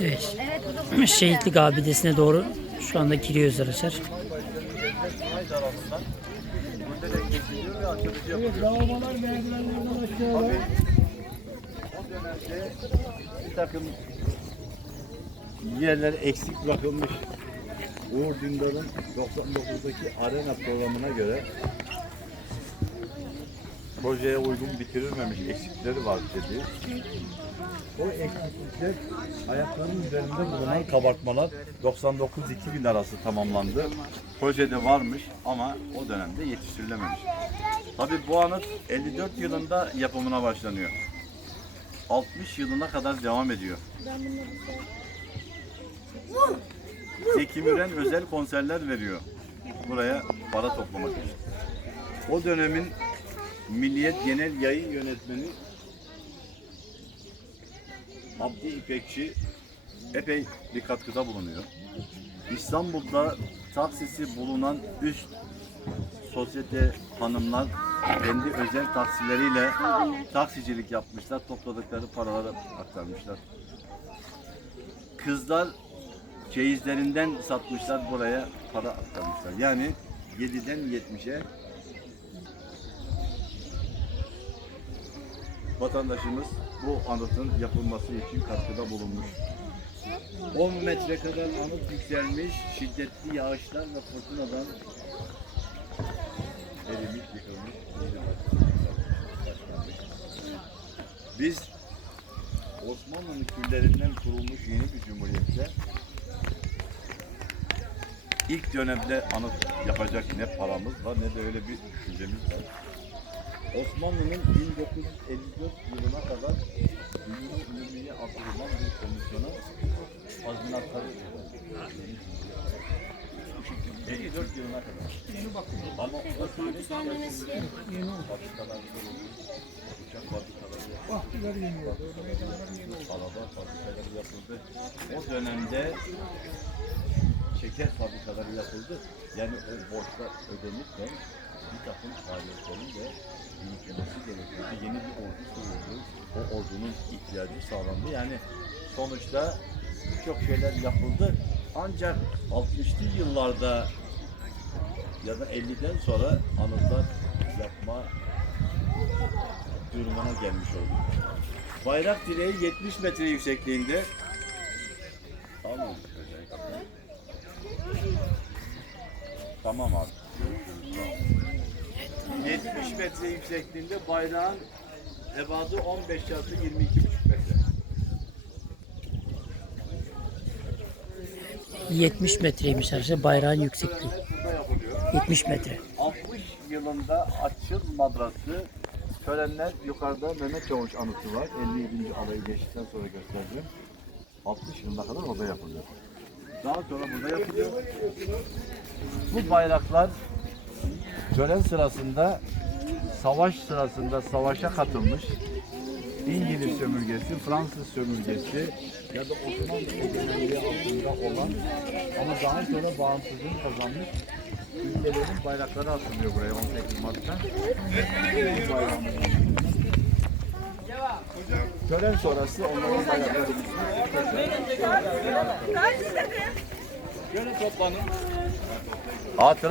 Evet. Şehitlik abidesine doğru şu anda giriyoruz arkadaşlar. Bir takım yerler eksik bırakılmış. Uğur Dündar'ın 99'daki arena programına göre projeye uygun bitirilmemiş eksikleri var dedi. O eksiklikler ayaklarının üzerinde bulunan kabartmalar 99-2000 arası tamamlandı. Projede varmış ama o dönemde yetiştirilememiş. Tabi bu anıt 54 yılında yapımına başlanıyor. 60 yılına kadar devam ediyor. Zeki Müren özel konserler veriyor. Buraya para toplamak için. O dönemin Milliyet Genel Yayın Yönetmeni Abdi İpekçi epey bir katkıda bulunuyor. İstanbul'da taksisi bulunan üst sosyete hanımlar kendi özel taksileriyle taksicilik yapmışlar. Topladıkları paraları aktarmışlar. Kızlar çeyizlerinden satmışlar buraya para aktarmışlar. Yani 7'den 70'e vatandaşımız bu anıtın yapılması için katkıda bulunmuş. 10 metre kadar anıt yükselmiş, şiddetli yağışlar ve fırtınadan erimiş, yıkılmış. Biz Osmanlı'nın küllerinden kurulmuş yeni bir cumhuriyette ilk dönemde anıt yapacak ne paramız var ne de öyle bir düşüncemiz var. Osmanlı'nın 1954 yılına kadar dini ümumiyeye atılman bir komisyona tazminatları bu şekilde 54 yılına kadar. Ama o içerisinde fabrikalar kuruldu, uçak fabrikaları yapıldı, Bahçeler yeniyor. araba fabrikaları yapıldı. O dönemde şeker fabrikaları yapıldı. Yani o borçlar ödenirken bir takım faaliyetlerin de yürütülmesi gerekiyordu. Yeni bir ordu kuruldu. O ordunun ihtiyacı sağlandı. Yani sonuçta birçok şeyler yapıldı. Ancak 60'lı yıllarda ya da 50'den sonra anıtlar yapma durumuna gelmiş oldu. Bayrak direği 70 metre yüksekliğinde. Tamam. Tamam abi. Tamam. 70 metre yüksekliğinde bayrağın ebadı 15 çarpı 22,5 metre. 70 metreymiş arkadaşlar bayrağın yüksekliği. Burada yapılıyor. 70 metre. 60 yılında açıl madrası törenler yukarıda Mehmet Çavuş anıtı var. 57. alayı geçtikten sonra göstereceğim. 60 yılına kadar orada yapılıyor. Daha sonra burada yapılıyor. Bu bayraklar tören sırasında savaş sırasında savaşa katılmış İngiliz sömürgesi, Fransız sömürgesi ya da Osmanlı egemenliği altında olan ama daha sonra bağımsızlığını kazanmış ülkelerin bayrakları atılıyor buraya 18 Mart'ta. Tören sonrası onların bayrakları Böyle toplanın. Hatıra